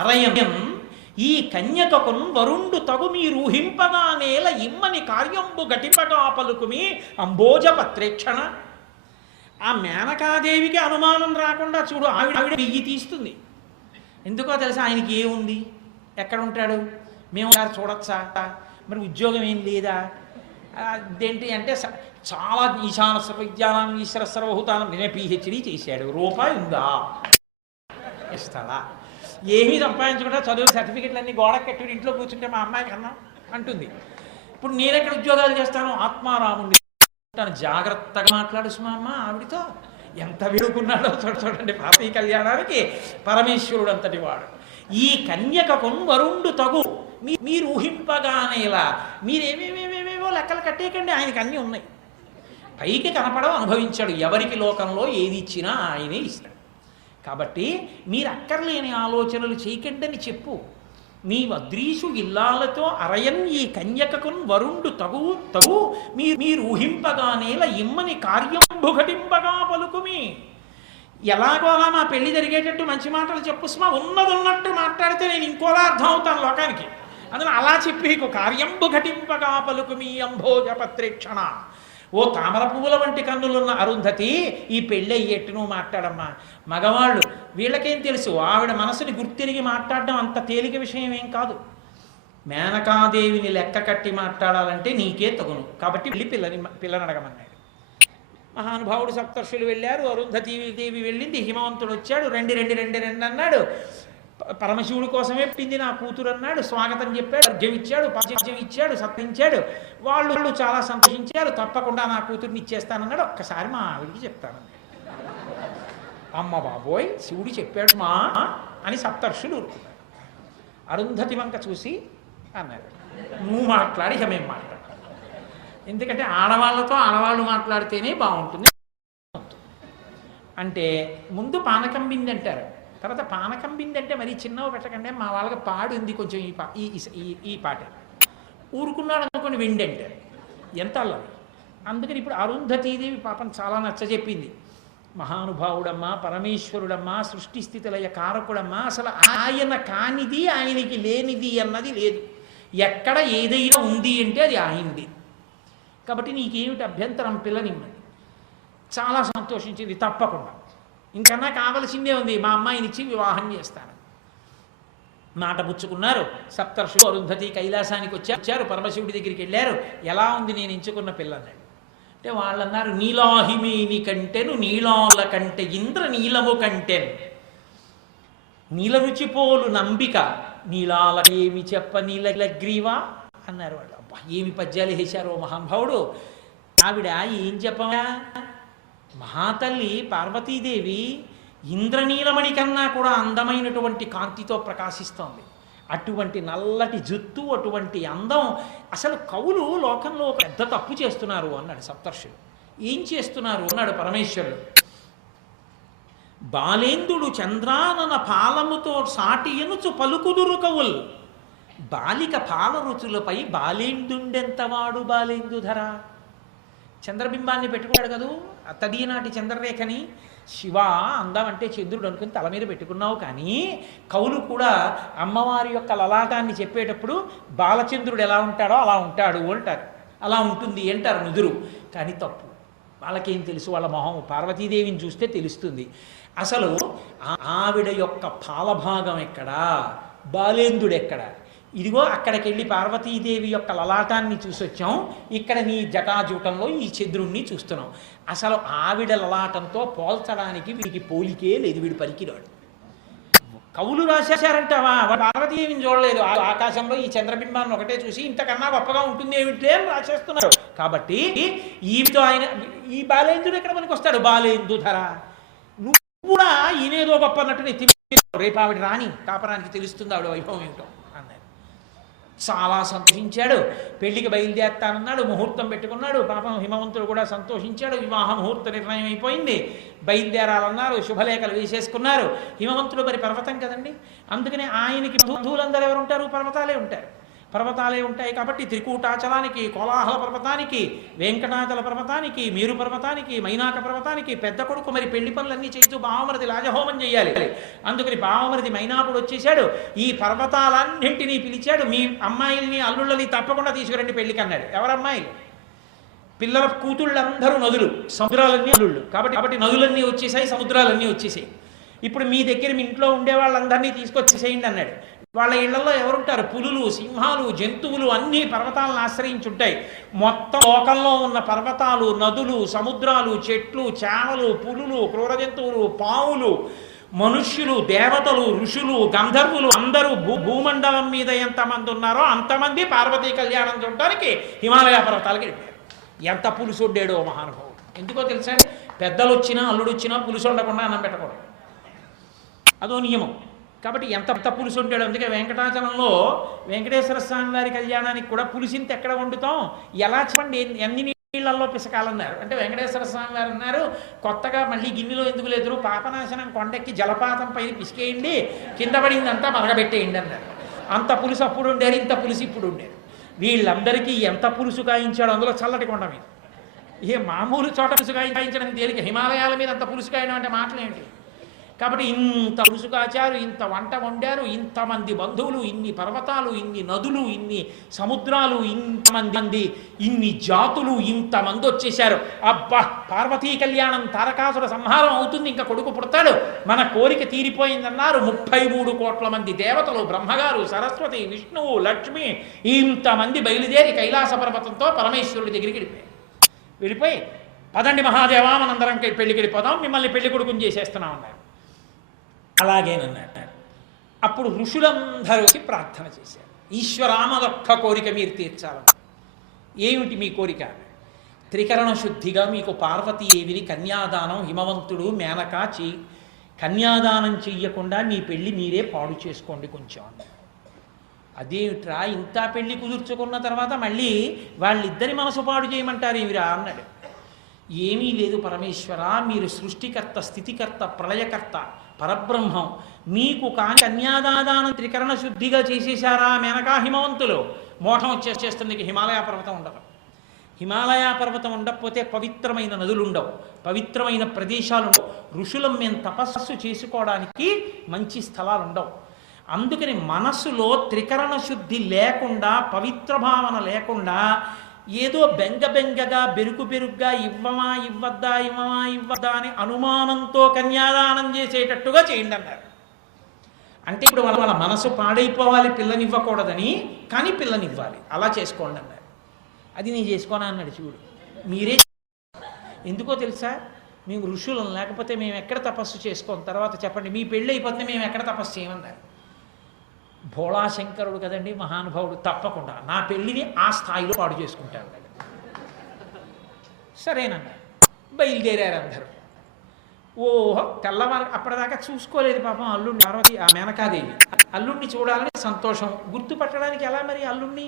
అరయన్ ఈ కన్యకకున్ వరుండు తగు మీరూహింపగా నేల ఇమ్మని కార్యంబు గటిపగా పలుకుమి అంబోజ పత్రేక్షణ. ఆ మేనకాదేవికి అనుమానం రాకుండా చూడు, ఆవిడ వెయ్యి తీస్తుంది. ఎందుకో తెలుసా, ఆయనకి ఏముంది, ఎక్కడ ఉంటాడు, మేము చూడొచ్చా, మరి ఉద్యోగం ఏం లేదా, అదేంటి అంటే చాలా ఈశాన సర్వవిద్యానం ఈశ్వర సర్వభూతానం నేనే పిహెచ్డి చేశాడు, రూపాయి ఉందా, ఇస్తాడా, ఏమీ సంపాదించకుండా చదువు సర్టిఫికెట్లు అన్నీ గోడకు కట్టి ఇంట్లో కూర్చుంటే మా అమ్మాయి కన్నా అంటుంది. ఇప్పుడు నేనెక్కడ ఉద్యోగాలు చేస్తాను, ఆత్మారాముండి జాగ్రత్తగా మాట్లాడు సుమా అమ్మ ఆవిడితో. ఎంత వేడుకున్నాడో చూడండి, పాపీ కళ్యాణానికి పరమేశ్వరుడు అంతటి వాడు. ఈ కన్యకకున్ వరుండు తగు మీరు ఊహింపగానేలా, మీరేమేమేమేమేమో లెక్కలు కట్టేయకండి, ఆయనకి అన్నీ ఉన్నాయి. పైకి కనపడవు, అనుభవించాడు. ఎవరికి లోకంలో ఏది ఇచ్చినా ఆయనే ఇస్తాడు. కాబట్టి మీరు అక్కర్లేని ఆలోచనలు చేయకండి అని చెప్పు. మీ వద్రీషు ఇల్లాలతో అరయన్ ఈ కన్యకకున్ వరుండు తగు తగు మీరు ఊహింపగానేలా ఇమ్మని కార్యంబు ఘటింపగా పలుకుమి. ఎలాగో అలా మా పెళ్లి జరిగేటట్టు మంచి మాటలు చెప్పు సుమా, ఉన్నట్టు మాట్లాడితే నేను ఇంకోలా అర్థం అవుతాను లోకానికి. అందులో అలా చెప్పి కార్యంబు ఘటింపగా పలుకుమి అంభోజ పత్రేక్షణ. ఓ తామర పువ్వుల వంటి కన్నులున్న అరుంధతి, ఈ పెళ్ళి అయ్యేట్టు నువ్వు మాట్లాడమ్మా. మగవాళ్ళు వీళ్ళకేం తెలుసు, ఆవిడ మనసుని గుర్తిరిగి మాట్లాడడం అంత తేలిక విషయం ఏం కాదు. మేనకాదేవిని లెక్క కట్టి మాట్లాడాలంటే నీకే తగును. కాబట్టి వెళ్ళి పిల్లని అడగమన్నాడు. మహానుభావుడు సప్తర్షులు వెళ్ళారు, అరుంధతీదేవి వెళ్ళింది, హిమవంతుడు వచ్చాడు, రెండు అన్నాడు. పరమశివుడి కోసమే పింది నా కూతురు అన్నాడు, స్వాగతం చెప్పాడు, అర్ఘ్యం ఇచ్చాడు, పాద్యం ఇచ్చాడు, సత్కరించాడు. వాళ్ళు చాలా సంతోషించారు. తప్పకుండా నా కూతుర్ని ఇచ్చేస్తానన్నాడు. ఒక్కసారి మా ఆవిడికి చెప్తానన్నాడు. అమ్మ బాబోయ్, శివుడు చెప్పాడు మా అని సప్తర్షులు ఊరుకున్నారు. అరుంధతి వంక చూసి అన్నారు, నువ్వు మాట్లాడి ఇక మేము మాట్లాడు. ఎందుకంటే ఆడవాళ్ళు మాట్లాడితేనే బాగుంటుంది అంటే. ముందు పానకం బింది అంటారు, తర్వాత పానకం బింది అంటే మరీ చిన్నవి పెట్టకండి, మా వాళ్ళకి పాడు ఉంది కొంచెం ఈ పాట. ఊరుకున్నాడు అనుకోని విండి అంటారు, ఎంత అల్లరి. అందుకని ఇప్పుడు అరుంధతీదేవి పాపం చాలా నచ్చజెప్పింది. మహానుభావుడమ్మా, పరమేశ్వరుడమ్మా, సృష్టి స్థితిలయ కారకుడమ్మా, అసలు ఆయన కానిది ఆయనకి లేనిది అన్నది లేదు. ఎక్కడ ఏదైనా ఉంది అంటే అది ఆయనది. కాబట్టి నీకేమిటి అభ్యంతరం, పిల్లనిమ్మని. చాలా సంతోషించింది. తప్పకుండా, ఇంకన్నా కావలసిందే ఉంది, మా అమ్మాయినిచ్చి వివాహం చేస్తాను. మాట పుచ్చుకున్నారు. సప్తర్షులు అరుంధతి కైలాసానికి వచ్చారు, పరమశివుడి దగ్గరికి వెళ్ళారు. ఎలా ఉంది నేను ఎంచుకున్న పిల్లన్నాడు అంటే వాళ్ళన్నారు, నీలాహిమేని కంటెను నీలాల కంటే ఇంద్ర నీలము కంటెను నీల రుచిపోలు నంబిక నీలాలకేమి చెప్ప నీలగ్రీవా అన్నారు వాళ్ళు. అబ్బా, ఏమి పద్యాలు వేశారో మహానుభావుడు. ఆవిడ ఏం చెప్పమా, మహాతల్లి పార్వతీదేవి ఇంద్రనీలమణి కన్నా కూడా అందమైనటువంటి కాంతితో ప్రకాశిస్తోంది. అటువంటి నల్లటి జుత్తు, అటువంటి అందం. అసలు కవులు లోకంలో పెద్ద తప్పు చేస్తున్నారు అన్నాడు సప్తర్షులు. ఏం చేస్తున్నారు అన్నాడు పరమేశ్వరుడు. బాలేందుడు చంద్రానన పాలముతో సాటి ఎనుచు పలుకుదురు కవుల్. బాలిక పాల రుచులపై బాలేందుండెంతవాడు బాలేందుధర. చంద్రబింబాన్ని పెట్టుకున్నాడు కదూ, తదీనాటి చంద్రరేఖని. శివ అందం అంటే చంద్రుడు అనుకుని తల మీద పెట్టుకున్నావు. కానీ కవులు కూడా అమ్మవారి యొక్క లలాటాన్ని చెప్పేటప్పుడు బాలచంద్రుడు ఎలా ఉంటాడో అలా ఉంటాడు అంటారు, అలా ఉంటుంది అంటారు నుదురు. కానీ తప్పు. వాళ్ళకేం తెలుసు, వాళ్ళ మొహం పార్వతీదేవిని చూస్తే తెలుస్తుంది. అసలు ఆవిడ యొక్క పాలభాగం ఎక్కడా, బాలేందుడు ఎక్కడా. ఇదిగో అక్కడికి వెళ్ళి పార్వతీదేవి యొక్క లలాటాన్ని చూసొచ్చాం, ఇక్కడ నీ జటాజూటంలో ఈ చంద్రుణ్ణి చూస్తున్నాం. అసలు ఆవిడ లలాటంతో పోల్చడానికి వీడికి పోలికే లేదు, వీడు పలికిరాడు. కవులు రాశారంటావా, పార్వతీదేవిని చూడలేదు, ఆకాశంలో ఈ చంద్రబింబాన్ని ఒకటే చూసి ఇంతకన్నా గొప్పగా ఉంటుంది ఏమిటి అని రాసేస్తున్నారు. కాబట్టి ఈవితో ఆయన ఈ బాలేంద్రుడు ఎక్కడ మనకి వస్తాడు, బాలేందుధర. నువ్వు కూడా ఈయనేదో గొప్ప అన్నట్టు నెత్తి రేపు ఆవిడ రాని కాపరానికి తెలుస్తుంది ఆవిడ వైభవం ఏమిటో అన్నారు. చాలా సంతోషించాడు. పెళ్లికి బయలుదేరుతానన్నాడు, ముహూర్తం పెట్టుకున్నాడు. పాపం హిమవంతుడు కూడా సంతోషించాడు. వివాహ ముహూర్త నిర్ణయం అయిపోయింది, బయలుదేరాలన్నారు. శుభలేఖలు వేసేసుకున్నారు. హిమవంతుడు మరి పర్వతం కదండి, అందుకని ఆయనకి బంధువులందరూ ఎవరు ఉంటారు, పర్వతాలే ఉంటారు. పర్వతాలే ఉంటాయి కాబట్టి త్రికూటాచలానికి, కోలాహల పర్వతానికి, వెంకటాచల పర్వతానికి, మేరు పర్వతానికి, మైనాక పర్వతానికి పెద్ద కొడుకు మరి పెళ్లి పనులన్నీ చేస్తూ బావమరిది రాజహోమం చేయాలి. అందుకని బావమరిది మైనాకుడు వచ్చేసాడు. ఈ పర్వతాలన్నింటినీ పిలిచాడు. మీ అమ్మాయిల్ని అల్లుళ్ళని తప్పకుండా తీసుకురండి పెళ్లికి అన్నాడు. ఎవరమ్మాయిలు? పిల్లల కూతుళ్ళందరూ నదులు, సముద్రాలన్నీ అల్లుళ్ళు. కాబట్టి నదులన్నీ వచ్చేసాయి, సముద్రాలన్నీ వచ్చేసాయి. ఇప్పుడు మీ దగ్గర మీ ఇంట్లో ఉండే వాళ్ళందరినీ తీసుకొచ్చేసేయండి అన్నాడు. వాళ్ళ ఇళ్లలో ఎవరుంటారు? పులులు, సింహాలు, జంతువులు అన్నీ పర్వతాలను ఆశ్రయించుంటాయి. మొత్తం లోకంలో ఉన్న పర్వతాలు, నదులు, సముద్రాలు, చెట్లు, చేమలు, పులులు, క్రూర జంతువులు, పావులు, మనుష్యులు, దేవతలు, ఋషులు, గంధర్వులు అందరూ భూమండలం మీద ఎంతమంది ఉన్నారో అంతమంది పార్వతీ కళ్యాణం చూడటానికి హిమాలయ పర్వతాలకి వెళ్ళిపోయారు. ఎంత పులుసు వండాడో మహానుభావుడు. ఎందుకో తెలుసా? పెద్దలు వచ్చినా అల్లుడు వచ్చినా పులుసు ఉండకుండా అన్నం పెట్టకూడదు, అదో నియమం. కాబట్టి ఎంత పులుసు ఉంటాడు. అందుకే వెంకటాచలంలో వెంకటేశ్వర స్వామి వారి కళ్యాణానికి కూడా పులిసింత ఎక్కడ వండుతాం, ఎలా చెప్పండి, ఎన్ని నీళ్ళల్లో పిసకాలన్నారు. అంటే వెంకటేశ్వర స్వామి వారు అన్నారు, కొత్తగా మళ్ళీ గిన్నెలో ఎందుకు లేదు, పాపనాశనం కొండెక్కి జలపాతం పైన పిసికేయండి, కింద పడిందంతా మరగబెట్టేయండి అన్నారు. అంత పులుసు అప్పుడు ఉండేది, ఇంత పులుసు ఇప్పుడు ఉండేది. వీళ్ళందరికీ ఎంత పులుసు కాయించాడు అందులో చల్లటి కొండ మీద. ఏ మామూలు చోట పులుసు కాయించడం తేలిక, హిమాలయాల మీద అంత పులుసు కాయడం అంటే మాటలేంటి. కాబట్టి ఇంత పులుసు కాచారు, ఇంత వంట వండారు, ఇంతమంది బంధువులు, ఇన్ని పర్వతాలు, ఇన్ని నదులు, ఇన్ని సముద్రాలు, ఇంతమంది, ఇన్ని జాతులు, ఇంతమంది వచ్చేశారు. అబ్బా, పార్వతీ కళ్యాణం, తారకాసుర సంహారం అవుతుంది, ఇంకా కొడుకు పుడతాడు, మన కోరిక తీరిపోయిందన్నారు. 33 కోట్ల మంది దేవతలు, బ్రహ్మగారు, సరస్వతి, విష్ణువు, లక్ష్మి ఇంతమంది బయలుదేరి కైలాస పర్వతంతో పరమేశ్వరుడి దగ్గరికి వెళ్ళిపోయి పదండి మహాదేవా మనందరం పెళ్లికి వెళ్ళిపోదాం, మిమ్మల్ని పెళ్లి కొడుకుని చేసేస్తున్నాం అన్నారు. అలాగేనన్నాడు. అప్పుడు ఋషులందరూ వచ్చి ప్రార్థన చేశారు. ఈశ్వరామదొక్క కోరిక మీరు తీర్చాలని. ఏమిటి మీ కోరిక? త్రికరణ శుద్ధిగా మీకు పార్వతీదేవిని కన్యాదానం, హిమవంతుడు మేనక కన్యాదానం చెయ్యకుండా మీ పెళ్ళి మీరే పాడు చేసుకోండి కొంచెం. అదేమిట్రా, ఇంత పెళ్లి కుదుర్చుకున్న తర్వాత మళ్ళీ వాళ్ళిద్దరి మనసు పాడు చేయమంటారు ఏమిరా అన్నాడు. ఏమీ లేదు పరమేశ్వర, మీరు సృష్టికర్త, స్థితికర్త, ప్రళయకర్త, పరబ్రహ్మం. మీకు కానీ కన్యాదానం త్రికరణ శుద్ధిగా చేసేశారా మేనకా హిమవంతులు, మోఠం వచ్చేస్తుంది. హిమాలయ పర్వతం ఉండదు. హిమాలయ పర్వతం ఉండకపోతే పవిత్రమైన నదులు ఉండవు, పవిత్రమైన ప్రదేశాలు ఉండవు, ఋషులం మేము తపస్సు చేసుకోవడానికి మంచి స్థలాలు ఉండవు. అందుకని మనస్సులో త్రికరణ శుద్ధి లేకుండా, పవిత్ర భావన లేకుండా, ఏదో బెంగగా బెరుకుగా ఇవ్వమా ఇవ్వద్దా అని అనుమానంతో కన్యాదానం చేసేటట్టుగా చేయండి అన్నారు. అంటే ఇప్పుడు వాళ్ళ మనసు పాడైపోవాలి పిల్లనివ్వకూడదని, కానీ పిల్లనివ్వాలి, అలా చేసుకోండి అన్నారు. అది నేను చేసుకోనా అన్నాడు శివుడు. మీరే ఎందుకో తెలుసా, మేము ఋషులం, లేకపోతే మేము ఎక్కడ తపస్సు చేసుకోం, తర్వాత చెప్పండి మీ పెళ్ళి అయిపోతే మేము ఎక్కడ తపస్సు చేయమన్నారు. భోళాశంకరుడు కదండి మహానుభావుడు, తప్పకుండా నా పెళ్ళిని ఆ స్థాయిలో పాడు చేసుకుంటాడు. సరేనన్నారు. బయలుదేరారు అందరూ. ఓహో, తెల్లవారు అప్పటిదాకా చూసుకోలేదు పాపం అల్లుడిని, పార్వతి ఆ మేనకాదేవి. అల్లుడిని చూడాలని సంతోషం, గుర్తుపట్టడానికి ఎలా మరి అల్లుడిని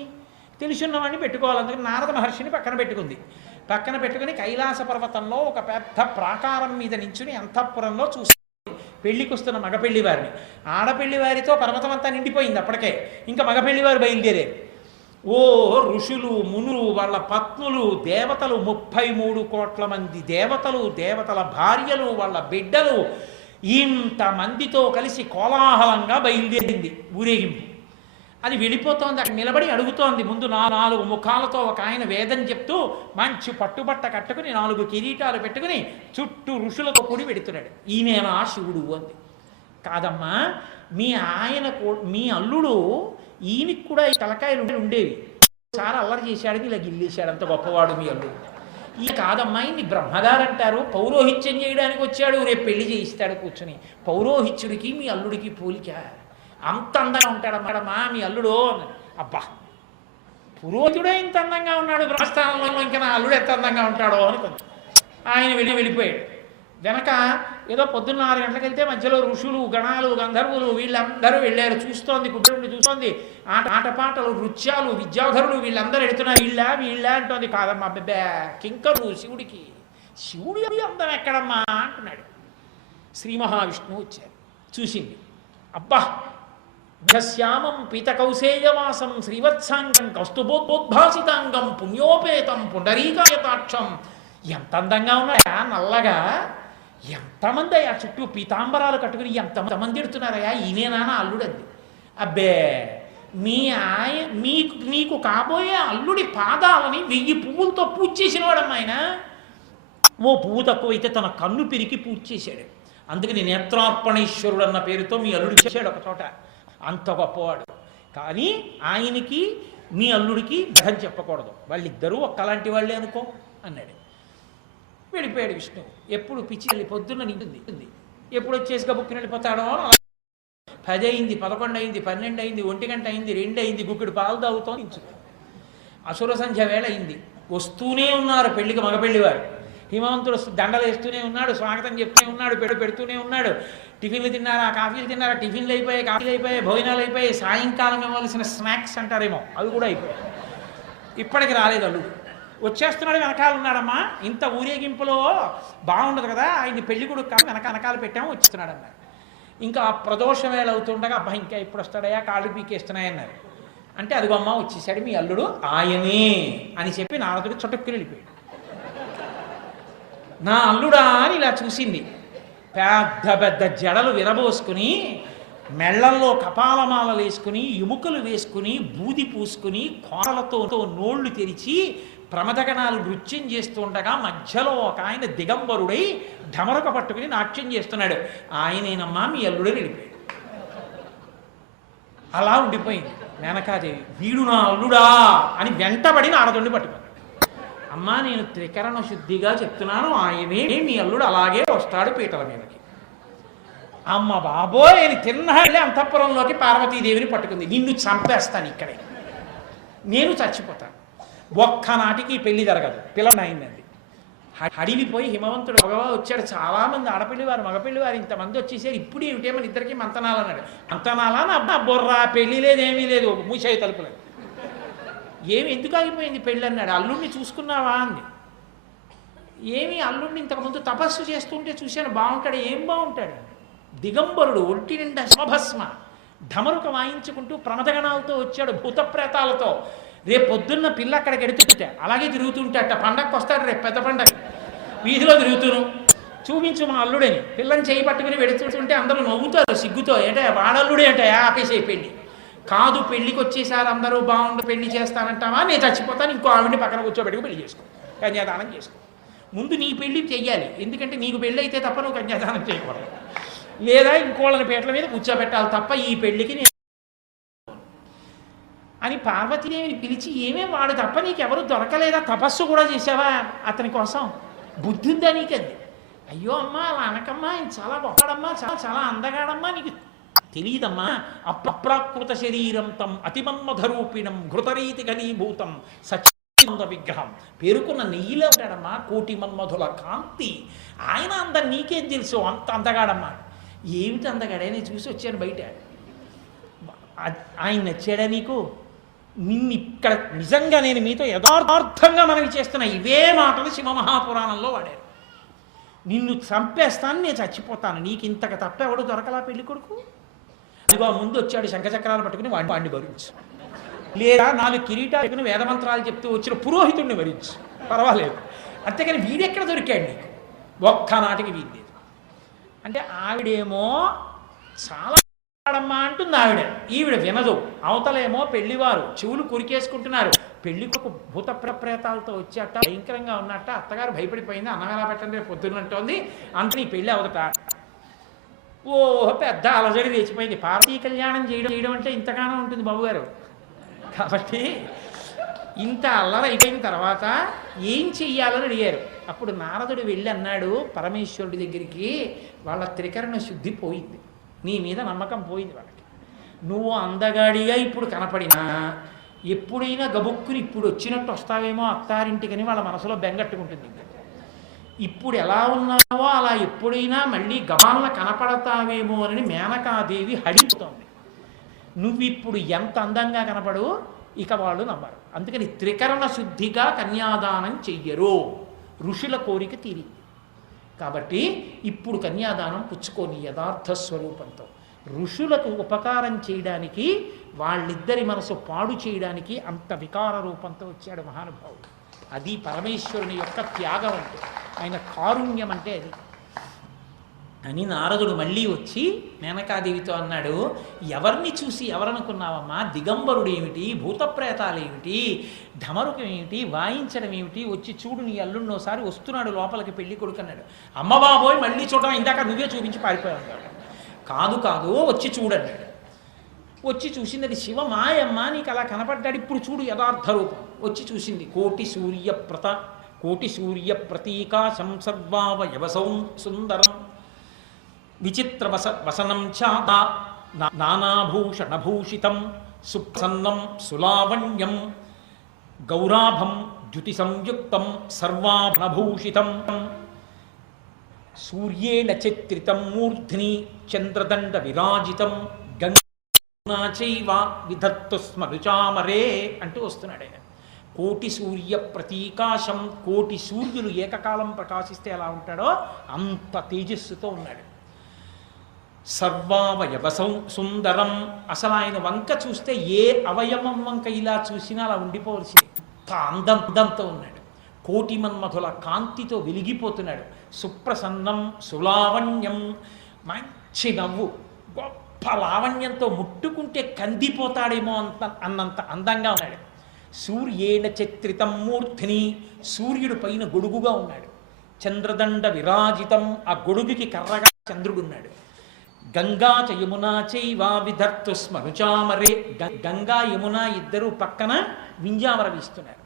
తెలుసున్నవాడిని పెట్టుకోవాలి. అందుకని నారద మహర్షిని పక్కన పెట్టుకుని కైలాస పర్వతంలో ఒక పెద్ద ప్రాకారం మీద నించుని అంతఃపురంలో చూసి పెళ్లికి వస్తున్న మగపెళ్లి వారిని, ఆడపెళ్లి వారితో పర్వతం అంతా నిండిపోయింది అప్పటికే. ఇంకా మగపెళ్లి వారు బయలుదేరారు. ఓ ఋషులు, మునులు, వాళ్ళ పత్నులు, దేవతలు, 33 కోట్ల మంది దేవతలు, దేవతల భార్యలు, వాళ్ళ బిడ్డలు, ఇంతమందితో కలిసి కోలాహలంగా బయలుదేరింది ఊరేగింపు. అది వెళ్ళిపోతోంది. అక్కడ నిలబడి అడుగుతోంది. ముందు 4 ముఖాలతో ఒక ఆయన వేదం చెప్తూ మంచి పట్టుబట్ట కట్టుకుని 4 కిరీటాలు పెట్టుకుని చుట్టూ ఋషులతో కూడి పెడుతున్నాడు. ఈయనేనా శివుడు అంది. కాదమ్మా, మీ అల్లుడు ఈయనకి కూడా ఈ తలకాయలు ఉండేవి, చాలా అల్లరి చేశాడు, ఇలా గిల్లేశాడు, అంత గొప్పవాడు మీ అల్లుడు. ఈ కాదమ్మా, ఇన్ని బ్రహ్మగారు అంటారు, పౌరోహిత్యం చేయడానికి వచ్చాడు, రేపు పెళ్లి చేయిస్తాడు కూర్చుని. పౌరోహిత్యుడికి మీ అల్లుడికి పోలిక, అంత అందంగా ఉంటాడమ్మా మీ అల్లుడు. అబ్బా, పురోహితుడే ఇంత అందంగా ఉన్నాడు బ్రహ్మస్థానంలో, ఇంకా నా అల్లుడు ఎంత అందంగా ఉంటాడో అనుకుంది. ఆయన వెళ్ళిపోయాడు. వెనక ఏదో పొద్దున్న 6 గంటలకు వెళ్తే మధ్యలో ఋషులు, గణాలు, గంధర్వులు వీళ్ళందరూ వెళ్ళారు. చూస్తోంది, కుటుంబం చూస్తోంది. ఆటపాటలు, నృత్యాలు, విద్యాధరులు వీళ్ళందరూ ఎడుతున్నారు. వీళ్ళ అంటోంది. కాదమ్మా, అబ్బే కింకరు శివుడికి, శివుడి అందం ఎక్కడమ్మా అంటున్నాడు. శ్రీ మహావిష్ణువు వచ్చారు, చూసింది. అబ్బా, శ్యామం పీతకౌసేయవాసం శ్రీవత్సాంగం కౌస్తుభోద్భాసితాంగం పుణ్యోపేతం పుండరీకాయతాక్షం. ఎంత అందంగా ఉన్నాయా నల్లగా, ఎంతమంది అయ్యా చుట్టూ పీతాంబరాలు కట్టుకుని ఎంతమంది ఎడుతున్నారయ్యా, ఈయనేనా అల్లుడంది. అబ్బే నీకు కాబోయే అల్లుడి పాదాలని 1000 పువ్వులతో పూజ చేసిన వాడమ్మా ఆయన. ఓ పువ్వు తక్కువైతే తన కన్ను పిరికి పూజ చేశాడు. అందుకని నేత్రార్పణేశ్వరుడు అన్న పేరుతో మీ అల్లుడు చేశాడు ఒక చోట. అంత గొప్పవాడు. కానీ ఆయనకి మీ అల్లుడికి గ్రహం చెప్పకూడదు, వాళ్ళిద్దరూ ఒక్కలాంటి వాళ్ళే అనుకో అన్నాడు. వెళ్ళిపోయాడు విష్ణు. ఎప్పుడు పిచ్చి వెళ్ళి పొద్దున్న నింటుంది, ఎప్పుడు వచ్చేసి గబుక్కుని వెళ్ళిపోతాడో. 10 అయింది, 11 అయింది, 12 అయింది, 1 గంట అయింది, 2 అయింది, గుక్కిడు పాలు తాగుతాం ఇంచుకో. అసుర సంధ్య వేళ అయింది. వస్తూనే ఉన్నారు పెళ్లికి మగపెళ్లివారు. హిమవంతుడు దండలు వేస్తూనే ఉన్నాడు, స్వాగతం చెప్తూనే ఉన్నాడు, పెడుతూనే ఉన్నాడు. టిఫిన్లు తిన్నారా, కాఫీలు తిన్నారా, టిఫిన్లు అయిపోయాయి, కాఫీలు అయిపోయాయి, భోజనాలు అయిపోయాయి, సాయంకాలం ఇవ్వాల్సిన స్నాక్స్ అంటారేమో అవి కూడా అయిపోయాయి. ఇప్పటికి రాలేదు అల్లుడు. వచ్చేస్తున్నాడు, వెనకాల ఉన్నాడమ్మా. ఇంత ఊరేగింపులో బాగుండదు కదా, ఆయన్ని పెళ్లి కొడుకు కాదు వెనకాల పెట్టాము, వచ్చేస్తున్నాడు అన్నారు. ఇంకా ప్రదోష వేళ అవుతుండగా అబ్బా ఇంకా ఎప్పుడు వస్తాడయా, కాళ్ళు పీకేస్తున్నాయన్నారు. అంటే అదిగో అమ్మ వచ్చేసాడు మీ అల్లుడు ఆయనే అని చెప్పి నారదుడు చుట్టుకుని వెళ్ళిపోయాడు. నా అల్లుడా అని ఇలా చూసింది. పెద్ద పెద్ద జడలు విరబోసుకుని, మెళ్ళల్లో కపాలమాలలు వేసుకుని, ఎముకలు వేసుకుని, బూది పూసుకుని, కోరలతో నోళ్లు తెరిచి ప్రమదగణాలు నృత్యం చేస్తుండగా మధ్యలో ఒక ఆయన దిగంబరుడై ఢమరక పట్టుకుని నాట్యం చేస్తున్నాడు. ఆయనేనమ్మా మీ అల్లుడే వెళ్ళిపోయాడు. అలా ఉండిపోయింది మేనకాదేవి. వీడు నా అల్లుడా అని వెంటబడి నారదుడిని పట్టుకున్నాడు. అమ్మా నేను త్రికరణ శుద్ధిగా చెప్తున్నాను, ఆయనే మీ అల్లుడు, అలాగే వస్తాడు పీటల మీదకి. అమ్మ బాబోయ్ అని తిన్నాళ్ళే అంతఃపురంలోకి పార్వతీదేవిని పట్టుకుంది. నిన్ను చంపేస్తాను ఇక్కడే, నేను చచ్చిపోతాను. ఒక్కనాటికి పెళ్లి జరగదు, పిల్లలు అయిందండి. అడిగిపోయి హిమవంతుడు మగవా వచ్చాడు, చాలామంది ఆడపిల్లివారు మగపిల్లివారు ఇంతమంది వచ్చేసారు, ఇప్పుడు ఏమిటేమని ఇద్దరికి మంతనాలు అన్నాడు. మంతనాలా నా బొర్రా, పెళ్లి లేదు ఏమీ లేదు, మూసాయి తలుపులేదు. ఏమి ఎందుకు ఆగిపోయింది పెళ్ళి అన్నాడు. అల్లుడిని చూసుకున్నావా అంది. ఏమి అల్లుడిని ఇంతకుముందు తపస్సు చేస్తుంటే చూశాను, బాగుంటాడు. ఏం బాగుంటాడు, దిగంబరుడు, ఒంటి నిండా శమభస్మ, ఢమరుక వాయించుకుంటూ ప్రమదగణాలతో వచ్చాడు, భూతప్రేతాలతో. రేపు పొద్దున్న పిల్ల అక్కడికి ఎడుతుంటే అలాగే తిరుగుతుంటాట. పండగకు వస్తాడు రేపు పెద్ద పండగ, వీధిలో తిరుగుతును, చూపించు మా అల్లుడని. పిల్లని చేయి పట్టుకుని వెడుతుంటే అందరూ నవ్వుతారు సిగ్గుతో. అంటే వాడల్లుడే అంటే ఆపేసే పెళ్ళి కాదు, పెళ్ళికి వచ్చేసారు అందరూ, బాగుండు పెళ్లి చేస్తానంటావా, నేను చచ్చిపోతాను, ఇంకో ఆవిడని పక్కన కూర్చోబెట్టుకు పెళ్లి చేసుకో, కన్యాదానం చేసుకో. ముందు నీ పెళ్లి చెయ్యాలి, ఎందుకంటే నీకు పెళ్ళి అయితే తప్ప నువ్వు కన్యాదానం చేయకూడదు, లేదా ఇంకోళ్ళని పీటల మీద కూర్చోబెట్టాలి తప్ప ఈ పెళ్లికి నేను అని పార్వతీదేవిని పిలిచి, ఏమేం వాడు తప్ప నీకెవరు దొరకలేదా, తపస్సు కూడా చేసావా అతని కోసం, బుద్ధి ఉందా నీకంది. అయ్యో అమ్మా అలా అనకమ్మా, ఆయన చాలా గొప్పడమ్మా, చాలా అందగాడమ్మా, నీకు తెలియదమ్మా. అప్రాకృత శరీరం తం అతిమన్మధరూపిణం ఘృతరీతి ఘనీభూతం సచినంద విగ్రహం, పేరుకున్న నెయ్యిలో ఉంటాడమ్మా, కోటి మన్మధుల కాంతి. ఆయన అందరు నీకేం తెలుసు, అంత అందగాడమ్మా. ఏమిటి అందగాడే, నేను చూసి వచ్చాను బయట. ఆయన నచ్చాడా నీకు? నిన్ను ఇక్కడ నిజంగా నేను మీతో యథార్థంగా మనవి చేస్తున్నా, ఇవే మాటలు శివమహాపురాణంలో వాడారు. నిన్ను చంపేస్తాను, నేను చచ్చిపోతాను, నీకు ఇంతకు తప్ప ఎవడు దొరకలా పెళ్లి కొడుకు. అదిగో ముందు వచ్చాడు శంఖచక్రాలు పట్టుకుని వాడిని భరించు, లేదా 4 కిరీటాలు వేదమంత్రాలు చెప్తూ వచ్చిన పురోహితుడిని భరించు, పర్వాలేదు. అంతేకాని వీడెక్కడ దొరికాడు నీకు, ఒక్కనాటికి వీడి. అంటే ఆవిడేమో చాలా అమ్మా అంటుంది ఆవిడ, ఈవిడ వినదు. అవతలేమో పెళ్లివారు చెవులు కురికేసుకుంటున్నారు. పెళ్లికొక భూత ప్రేతాలతో వచ్చేట భయంకరంగా ఉన్నట్ట. అత్తగారు భయపడిపోయింది, అన్నం ఎలా పెట్టండి పొద్దున్నంటోంది, అంత నీ పెళ్ళి అవదట. ఓ పెద్ద అలజడి వేసిపోయింది. పార్వతీ కళ్యాణం చేయడం అంటే ఇంతగానో ఉంటుంది బాబుగారు. కాబట్టి ఇంత అల్లరి అయిపోయిన తర్వాత ఏం చెయ్యాలని అడిగారు. అప్పుడు నారదుడు వెళ్ళి అన్నాడు పరమేశ్వరుడి దగ్గరికి, వాళ్ళ త్రికరణ శుద్ధి పోయింది, నీ మీద నమ్మకం పోయింది వాళ్ళకి. నువ్వు అందగాడిగా ఇప్పుడు కనపడినా ఎప్పుడైనా గబుక్కుని ఇప్పుడు వచ్చినట్టు వస్తావేమో అత్తారింటికని వాళ్ళ మనసులో బెంగట్టుకుంటుంది. ఇప్పుడు ఎలా ఉన్నావో అలా ఎప్పుడైనా మళ్ళీ గబాలన కనపడతావేమో అని మేనకాదేవి హడిపోతోంది. నువ్వు ఇప్పుడు ఎంత అందంగా కనపడు, ఇక వాళ్ళు నమ్మరు. అందుకని త్రికరణ శుద్ధిగా కన్యాదానం చెయ్యరు, ఋషుల కోరిక తీరింది. కాబట్టి ఇప్పుడు కన్యాదానం పుచ్చుకోని యథార్థ స్వరూపంతో. ఋషులకు ఉపకారం చేయడానికి, వాళ్ళిద్దరి మనసు పాడు చేయడానికి అంత వికార రూపంతో వచ్చాడు మహానుభావుడు. అది పరమేశ్వరుని యొక్క త్యాగం అంటే, ఆయన కారుణ్యం అంటే అది అని నారదుడు మళ్ళీ వచ్చి మేనకాదేవితో అన్నాడు, ఎవరిని చూసి ఎవరనుకున్నావమ్మా? దిగంబరుడు ఏమిటి, భూతప్రేతాలు ఏమిటి, ఢమరుకం ఏమిటి, వాయించడం ఏమిటి, వచ్చి చూడు నీ అల్లున్నోసారి వస్తున్నాడు లోపలికి పెళ్లి కొడుకు అన్నాడు. అమ్మబాబోయ్ మళ్ళీ చూడడం, ఇందాక నువ్వే చూపించి పారిపోయావు. కాదు కాదు వచ్చి చూడన్నాడు. వచ్చి చూసింది, అది శివ మాయమ్మ, నీకు అలా కనపడ్డాడు, ఇప్పుడు చూడు యథార్థ రూపం. వచ్చి చూసింది, కోటి సూర్య ప్రతీకాశం సర్వావయవసౌ సుందరం విచిత్ర వసనం చాత నానాభూషణభూషితం సుప్రసన్నం సులావణ్యం గౌరాభం ద్యుతి సంయుక్తం సర్వాభరణభూషితం సూర్యేణ చిత్రితం మూర్ధ్ని చంద్రదండ విరాజితం గంగా చైవ విధత్తు స్మరుచామరే అంటూ వస్తున్నాడు ఆయన. కోటి సూర్య ప్రతీకాశం, కోటి సూర్యులు ఏకకాలం ప్రకాశిస్తే ఎలా ఉంటాడో అంత తేజస్సుతో ఉన్నాడు. సర్వావయవసం సుందరం, అసలు ఆయన వంక చూస్తే ఏ అవయవం వంక ఇలా చూసినా అలా ఉండిపోవలసింది. అందంతో ఉన్నాడు. కోటి మన్మధుల కాంతితో వెలిగిపోతున్నాడు. సుప్రసన్నం సులావణ్యం, మంచి నవ్వు, గొప్ప లావణ్యంతో ముట్టుకుంటే కందిపోతాడేమో అన్నంత అందంగా ఉన్నాడు. సూర్యేణ చిత్రితం మూర్ధిని, సూర్యుడు పైన గొడుగుగా ఉన్నాడు. చంద్రదండ విరాజితం, ఆ గొడుగుకి కర్రగా చంద్రుడున్నాడు. గంగా చ యమునా చైవ విధర్తు స్మరుచామరే, గంగా యమున ఇద్దరు పక్కన వింజామర వీస్తున్నారు.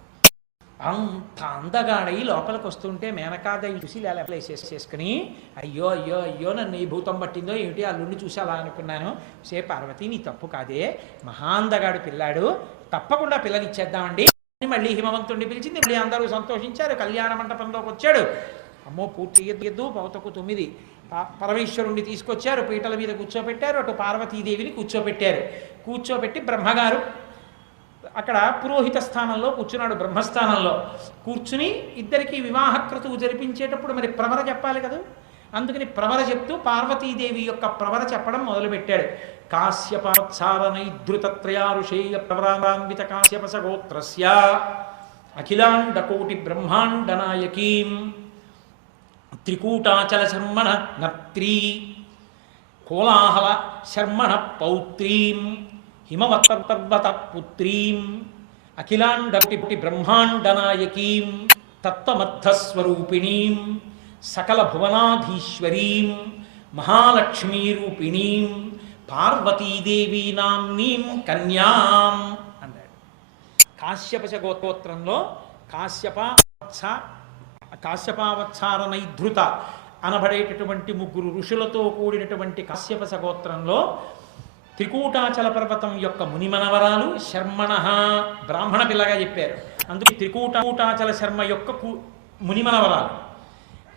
అంత అందగాడై లోపలికి వస్తుంటే మేనకాదేవి చూసి చేసుకుని, అయ్యో అయ్యో అయ్యో నన్ను ఈ భూతం పట్టిందో ఏమిటి, అల్లుడిని చూసి అలా అనుకున్నాను. సే పార్వతి నీ తప్పు కాదే, మహాందగాడు పిల్లాడు, తప్పకుండా పిల్లనిచ్చేద్దామండి. మళ్ళీ హిమవంతుడిని పిలిచింది. మళ్ళీ అందరూ సంతోషించారు. కళ్యాణ మంటపంలోకి వచ్చాడు. అమ్మో పూర్తి ఎద్దు పవతకు 9 పరమేశ్వరుణ్ణి తీసుకొచ్చారు. పీటల మీద కూర్చోబెట్టారు. అటు పార్వతీదేవిని కూర్చోబెట్టారు. కూర్చోబెట్టి బ్రహ్మగారు అక్కడ పురోహిత స్థానంలో కూర్చున్నాడు. బ్రహ్మస్థానంలో కూర్చుని ఇద్దరికి వివాహక్రతువు జరిపించేటప్పుడు మరి ప్రవర చెప్పాలి కదా. అందుకని ప్రవర చెప్తూ పార్వతీదేవి యొక్క ప్రవర చెప్పడం మొదలుపెట్టాడు. కాశ్యపాచారనైధృతత్రయారుషేయ ప్రవరాన్విత కాశ్యపస గోత్రస్య అఖిలాండ కోటి బ్రహ్మాండ నాయకీం త్రికూటాచల శర్మణ నత్రీ కోలాహల శర్మణ పౌత్రీం హిమవత్పర్వత పుత్రీం అఖిలాండకోటి బ్రహ్మాండ నాయకీం తత్వమర్థస్వరూపిణీం సకల భువనాధీశ్వరీం మహాలక్ష్మీరూపిణీం పార్వతీదేవీ నామ్నీం కన్యాం అన్నాడు. కాశ్యపశ గోత్రంలో కాశ్యపావత్సారనైధృత అనబడేటటువంటి 3 ఋషులతో కూడినటువంటి కాశ్యపశ గోత్రంలో త్రికూటాచల పర్వతం యొక్క మునిమనవరాలు శర్మణ, బ్రాహ్మణ పిల్లగా చెప్పారు. అందుకే త్రికూటాచల శర్మ యొక్క మునిమనవరాలు.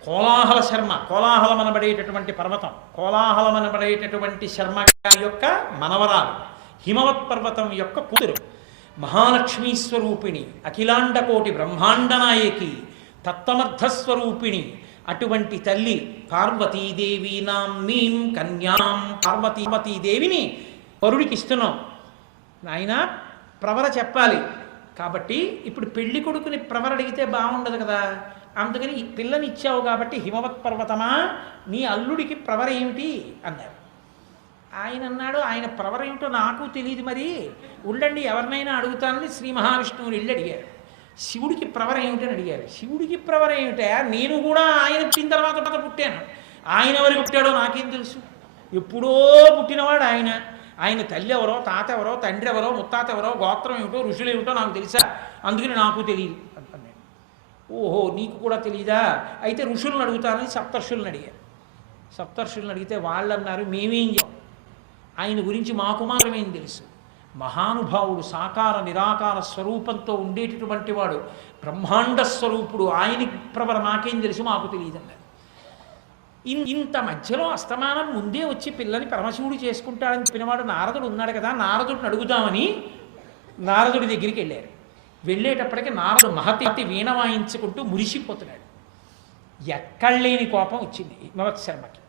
కోలాహల శర్మ, కోలాహలం అనబడేటటువంటి పర్వతం, కోలాహలం అనబడేటటువంటి శర్మ యొక్క మనవరాలు, హిమవత్ పర్వతం యొక్క కూతురు, మహాలక్ష్మీ స్వరూపిణి, అఖిలాండకోటి బ్రహ్మాండ నాయకి, తత్వమర్థస్వరూపిణి అటువంటి తల్లి పార్వతీదేవి నామ్నీం కన్యాం, పార్వతీదేవిని వరుడికి ఇస్తున్నాం. నాయన ప్రవర చెప్పాలి కాబట్టి ఇప్పుడు పెళ్లి కొడుకుని ప్రవర అడిగితే బాగుండదు కదా. అందుకని ఈ పిల్లని ఇచ్చావు కాబట్టి హిమవత్ పర్వతమా నీ అల్లుడికి ప్రవర ఏమిటి అన్నారు. ఆయన అన్నాడు, ఆయన ప్రవర ఏమిటో నాకు తెలియదు, మరి ఉండండి ఎవరినైనా అడుగుతానని శ్రీ మహావిష్ణువుని వెళ్ళి అడిగారు. శివుడికి ప్రవర ఏమిటని అడిగారు. శివుడికి ప్రవర ఏమిటా, నేను కూడా ఆయన పుట్టిన తర్వాత పుట్టాను, ఆయన ఎవరికి పుట్టాడో నాకేం తెలుసు, ఎప్పుడో పుట్టినవాడు ఆయన. ఆయన తల్లి ఎవరో, తాత ఎవరో, తండ్రి ఎవరో, ముత్తాత ఎవరో, గోత్రం ఏమిటో, ఋషులు ఏమిటో నాకు తెలుసా, అందుకని నాకు తెలియదు అంటున్నాను. ఓహో నీకు కూడా తెలియదా, అయితే ఋషులను అడుగుతానని సప్తర్షులను అడిగారు. సప్తర్షులను అడిగితే వాళ్ళు అన్నారు, మేమేం చేయం, ఆయన గురించి మాకు మాత్రమేం తెలుసు. మహానుభావుడు సాకార నిరాకార స్వరూపంతో ఉండేటటువంటి వాడు, బ్రహ్మాండ స్వరూపుడు, ఆయనకి ప్రవర నాకేం తెలుసు, మాకు తెలియదు అన్నారు. ఇంత మధ్యలో అస్తమానం ముందే వచ్చి పిల్లని పరమశివుడు చేసుకుంటాడని చెప్పినవాడు నారదుడు ఉన్నాడు కదా, నారదుడిని అడుగుదామని నారదుడి దగ్గరికి వెళ్ళారు. వెళ్ళేటప్పటికీ నారదుడు మహతి వీణ వాయించుకుంటూ మురిసిపోతున్నాడు. ఎక్కడలేని కోపం వచ్చింది హిమవత్ శర్మకి.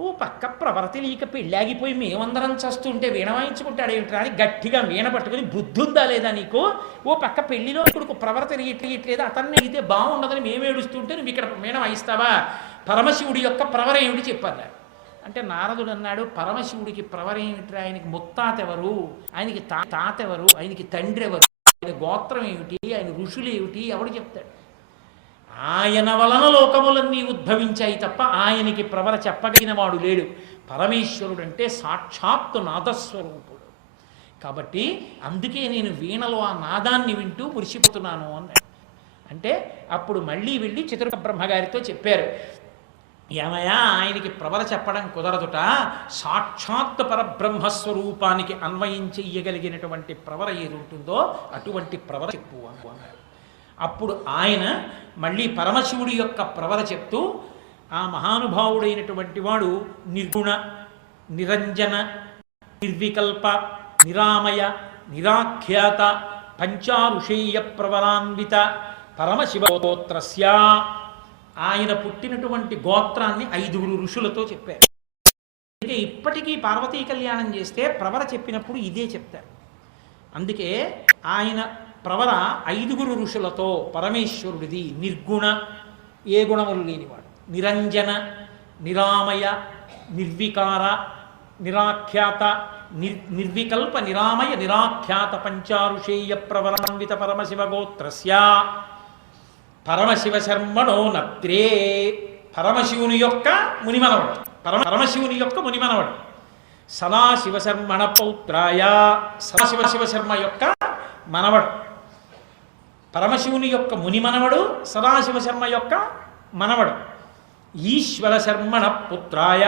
ఓ పక్క ప్రవర తెలియక పెళ్ళాగిపోయి మేమందరం చస్తుంటే వీణ వాయించుకుంటాడు ఏమిట్రా అని గట్టిగా వీణ పట్టుకుని బుద్ధి ఉందా లేదా నీకు, ఓ పక్క పెళ్లిలో ఇప్పుడు ప్రవర తెలియట్లేదు అతన్ని అయితే బాగుండదని మేము ఏడుస్తుంటే నువ్వు ఇక్కడ వీణ వాయిస్తావా, పరమశివుడి యొక్క ప్రవర ఏమిటి చెప్పారు. అంటే నారదుడు అన్నాడు, పరమశివుడికి ప్రవర ఏమిటి, ఆయనకి ముత్తాత ఎవరు, ఆయనకి తాత ఎవరు, ఆయనకి తండ్రి ఎవరు, ఆయన గోత్రం ఏమిటి, ఆయన ఋషులు ఏమిటి, ఎవడు చెప్తాడు. ఆయన వలన లోకములన్నీ ఉద్భవించాయి తప్ప ఆయనకి ప్రవర చెప్పగలిగిన వాడు లేడు. పరమేశ్వరుడు అంటే సాక్షాత్తు నాదస్వరూపుడు. కాబట్టి అందుకే నేను వీణలో ఆ నాదాన్ని వింటూ మురిసిపోతున్నాను అన్నాడు. అంటే అప్పుడు మళ్ళీ వెళ్ళి చతుర్ముఖ బ్రహ్మగారితో చెప్పారు, ఏమయ్యా ఆయనకి ప్రవర చెప్పడం కుదరదుట, సాక్షాత్ పరబ్రహ్మస్వరూపానికి అన్వయం చెయ్యగలిగినటువంటి ప్రవర ఏది ఉంటుందో అటువంటి ప్రవర చెప్పు అన్నారు. అప్పుడు ఆయన మళ్ళీ పరమశివుడి యొక్క ప్రవర చెప్తూ, ఆ మహానుభావుడైనటువంటి వాడు నిర్గుణ, నిరంజన, నిర్వికల్ప, నిరామయ, నిరాఖ్యాత, పంచారుషేయ ప్రవరాన్విత పరమశివగోత్రస్య, ఆయన పుట్టినటువంటి గోత్రాన్ని 5 ఋషులతో చెప్పారు. అందుకే ఇప్పటికీ పార్వతీ కళ్యాణం చేస్తే ప్రవర చెప్పినప్పుడు ఇదే చెప్తారు. అందుకే ఆయన ప్రవర 5 ఋషులతో పరమేశ్వరుడిది నిర్గుణ, ఏ గుణములు లేనివాడు, నిరంజన, నిరామయ, నిర్వికార, నిరాఖ్యాత, నిర్వికల్ప, నిరామయ, నిరాఖ్యాత, పంచారుషేయ ప్రవరాన్విత పరమశివగోత్రస్య పరమశివ శర్మణో నత్రే, పరమశివుని యొక్క మునిమనవడు, పరమశివుని యొక్క మునిమనవడు, సదాశివశర్మణ పౌత్రాయ, సదాశివశర్మ యొక్క మనవడు, పరమశివుని యొక్క మునిమనవడు, సదాశివశర్మ యొక్క మనవడు, ఈశ్వర శర్మణ పుత్రాయ,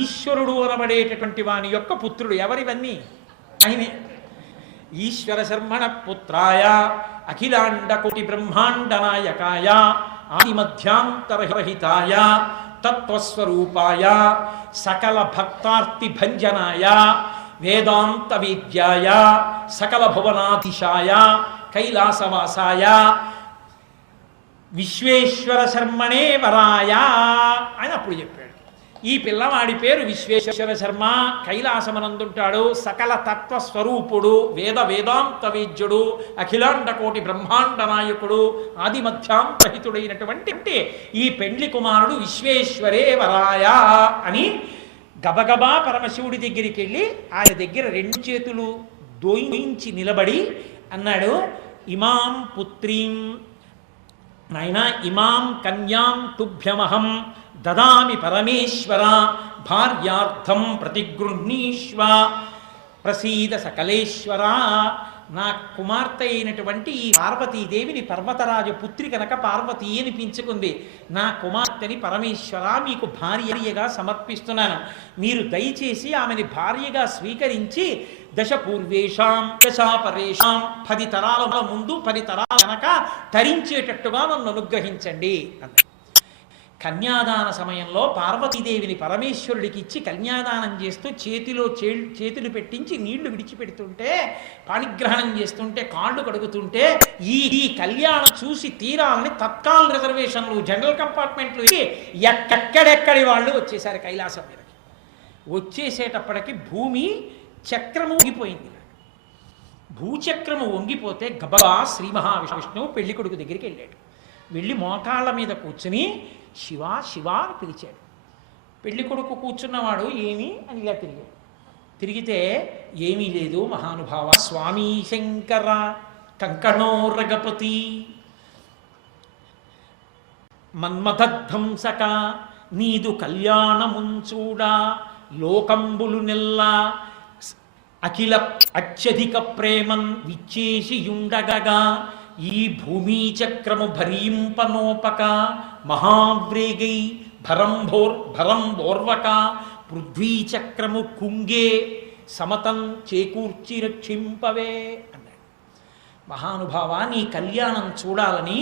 ఈశ్వరుడు అనబడేటటువంటి వాని యొక్క పుత్రుడు. ఎవరివన్నీ ఆయనే. ఈశ్వర శర్మణ పుత్రాయ అఖిలాండ కోటి బ్రహ్మాండ నాయకాయ ఆదిమధ్యాంతరహితాయ తత్వస్వరూపాయ సకల భక్తార్తి భంజనాయ వేదాంత విద్యాయ సకల భువనాధీశాయ కైలాసవాసాయ విశ్వేశ్వర శర్మణే వరాయ అని అప్పుడు చెప్పాడు. ఈ పిల్లవాడి పేరు విశ్వేశ్వర శర్మ, కైలాసమనందుంటాడు, సకల తత్వ స్వరూపుడు, వేదాంత వేద్యుడు, అఖిలాండ కోటి బ్రహ్మాండ నాయకుడు, ఆది మధ్యాంతరహితుడైనటువంటి ఈ పెండ్లి కుమారుడు విశ్వేశ్వరే వరాయ అని గబగబా పరమశివుడి దగ్గరికి వెళ్ళి ఆయన దగ్గర 2 చేతులు దోయించి నిలబడి అన్నాడు, ఇమాం పుత్రీం, నాయనా ఇమాం కన్యాం తుభ్యమహం దదామి పరమేశ్వర భార్యార్థం ప్రతిగృహ్ణీష్వ ప్రసీద సకలేశ్వర. నా కుమార్తె అయినటువంటి ఈ పార్వతీదేవిని పర్వతరాజ పుత్రి కనుక పార్వతీ అనిపించుకుంది. నా కుమార్తెని పరమేశ్వర మీకు భార్యగా సమర్పిస్తున్నాను. మీరు దయచేసి ఆమెని భార్యగా స్వీకరించి దశ పూర్వేషాం దశాపరేషాం 10 తరాల ముందు 10 తరాల కనుక తరించేటట్టుగా నన్ను అనుగ్రహించండి అన్నాడు. కన్యాదాన సమయంలో పార్వతీదేవిని పరమేశ్వరుడికి ఇచ్చి కన్యాదానం చేస్తూ చేతులు పెట్టించి నీళ్లు విడిచిపెడుతుంటే, పాణిగ్రహణం చేస్తుంటే, కాళ్ళు కడుగుతుంటే ఈ కళ్యాణం చూసి తీరాలని తత్కాల్ రిజర్వేషన్లు, జనరల్ కంపార్ట్మెంట్లు ఎక్కడెక్కడి వాళ్ళు వచ్చేసారు కైలాసం మీదకి. వచ్చేసేటప్పటికి భూమి చక్రము వంగిపోయింది. భూచక్రము వంగిపోతే గబా శ్రీ మహావిష్ణువు పెళ్లి కొడుకు దగ్గరికి వెళ్ళాడు. వెళ్ళి మోకాళ్ళ మీద కూర్చుని శివ శివ అని పిలిచాడు. పెళ్లి కొడుకు కూర్చున్నవాడు ఏమి అని ఇలా తిరిగాడు. తిరిగితే ఏమీ లేదు మహానుభావ, స్వామి శంకర కంకణో రగపతి మన్మథధ్వంసక నీదు కళ్యాణముంచూడా లోకంబులు నెల్ల అఖిల అత్యధిక ప్రేమన్ విచ్చేసియుండగగా ఈ భూమి చక్రము భరీంపనోపక మహావ్రేగై భరంబోర్వక పృథ్వీ చక్రము కుంగే సమతం చేకూర్చి రక్షింపవే అన్నాడు. మహానుభావ, నీ కళ్యాణం చూడాలని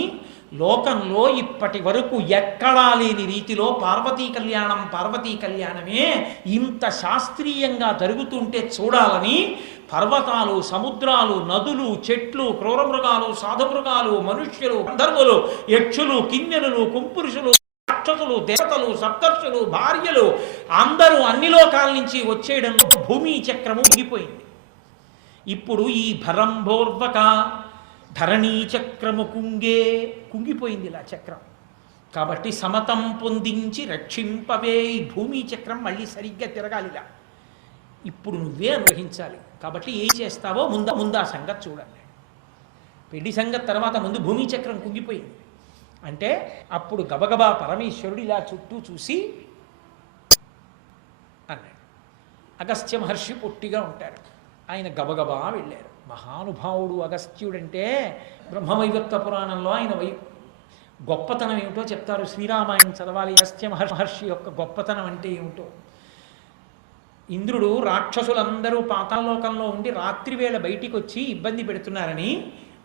లోకంలో ఇప్పటి వరకు ఎక్కడా లేని రీతిలో పార్వతీ కళ్యాణమే ఇంత శాస్త్రీయంగా జరుగుతుంటే చూడాలని పర్వతాలు, సముద్రాలు, నదులు, చెట్లు, క్రూరమృగాలు, సాధుమృగాలు, మనుష్యులు, గంధర్వులు, యక్షులు, కిన్నెరులు, కుంపురుషులు, రాక్షసులు, దేవతలు, సప్తర్షులు, భార్యలు అందరూ అన్ని లోకాల నుంచి వచ్చేయడంలో భూమి చక్రము దిగిపోయింది. ఇప్పుడు ఈ భరంభోర్వక ధరణీ చక్రము కుంగిపోయింది ఇలా చక్రం. కాబట్టి సమతం పొందించి రక్షింపవే ఈ భూమి చక్రం మళ్ళీ సరిగ్గా తిరగాలిలా. ఇప్పుడు నువ్వే అనుగ్రహించాలి. కాబట్టి ఏం చేస్తావో ముందా సంగతి చూడండి. పెళ్లి సంగతి తర్వాత ముందు భూమి చక్రం కుంగిపోయింది అంటే అప్పుడు గబగబా పరమేశ్వరుడు ఇలా చుట్టూ చూసి అన్నాడు. అగస్త్య మహర్షి పొట్టిగా ఉంటారు, ఆయన గబగబా వెళ్ళారు. మహానుభావుడు అగస్త్యుడంటే బ్రహ్మవైవర్త పురాణంలో ఆయన గొప్పతనం ఏమిటో చెప్తారు. శ్రీరామాయణం చదవాలి. అగస్త్య మహర్షి యొక్క గొప్పతనం అంటే ఏమిటో. ఇంద్రుడు రాక్షసులందరూ పాతాళలోకంలో ఉండి రాత్రివేళ బయటికి వచ్చి ఇబ్బంది పెడుతున్నారని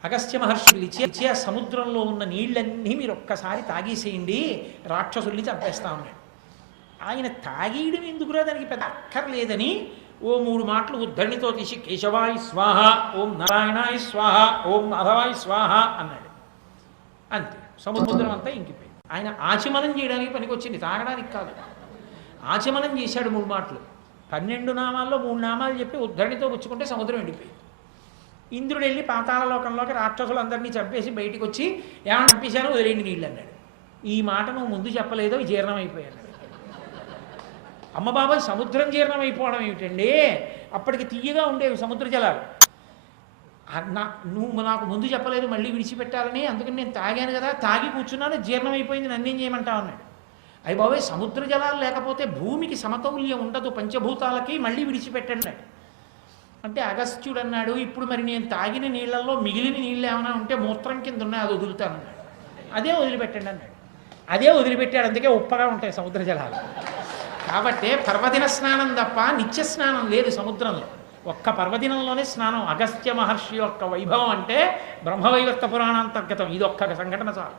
అగస్త్య మహర్షి పిలిచి ఆ సముద్రంలో ఉన్న నీళ్ళన్నీ మీరు ఒక్కసారి తాగేసేయండి, రాక్షసుల్ని చంపేస్తా ఉన్నాడు. ఆయన తాగేయడం ఎందుకురా, దానికి పెద్ద అక్కర్లేదని ఓ 3 మాటలు ఉద్ధరణితో తీసి కేశవాయ స్వాహ, ఓం నారాయణాయ స్వాహ, ఓం మాధవాయ స్వాహ అన్నాడు. అంతే, సముద్రం అంతా ఇంకిపోయింది. ఆయన ఆచమనం చేయడానికి పనికొచ్చింది, తాగడానికి కాదు. ఆచమనం చేశాడు 3 మాటలు. 12 నామాల్లో 3 నామాలు చెప్పి ఉద్ధరణితో పుచ్చుకుంటే సముద్రం ఎండిపోయింది. ఇంద్రుడు వెళ్ళి పాతాళలోకంలోకి రాక్షసులందరినీ చంపేసి బయటికి వచ్చి ఏమన్నా చంపేశాను వదిలేండి నీళ్ళు అన్నాడు. ఈ మాట నువ్వు ముందు చెప్పలేదో జీర్ణమైపోయాడు. అమ్మ బాబాయ్, సముద్రం జీర్ణమైపోవడం ఏమిటండి, అప్పటికి తీయగా ఉండేవి సముద్ర జలాలు. నువ్వు నాకు ముందు చెప్పలేదు మళ్ళీ విడిచిపెట్టాలని, అందుకని నేను తాగాను కదా, తాగి కూర్చున్నాను, జీర్ణమైపోయింది, నన్నేం చేయమంటావు అన్నాడు. అయ్య బాబాయ్, సముద్ర జలాలు లేకపోతే భూమికి సమతౌల్యం ఉండదు, పంచభూతాలకి, మళ్ళీ విడిచిపెట్టండి అంటే అగస్త్యుడు అన్నాడు, ఇప్పుడు మరి నేను తాగిన నీళ్లలో మిగిలిన నీళ్ళు ఏమైనా ఉంటే మూత్రం కింద ఉన్నాయి, అది వదులుతానన్నాడు. అదే వదిలిపెట్టండి అన్నాడు. అదే వదిలిపెట్టాడు, అందుకే ఉప్పగా ఉంటాయి సముద్ర జలాలు. కాబట్టి పర్వదిన స్నానం తప్ప నిత్య స్నానం లేదు సముద్రంలో, ఒక్క పర్వదినంలోనే స్నానం. అగస్త్య మహర్షి యొక్క వైభవం అంటే బ్రహ్మవైవర్త పురాణాంతర్గతం, ఇదొక్క సంఘటన చాలు.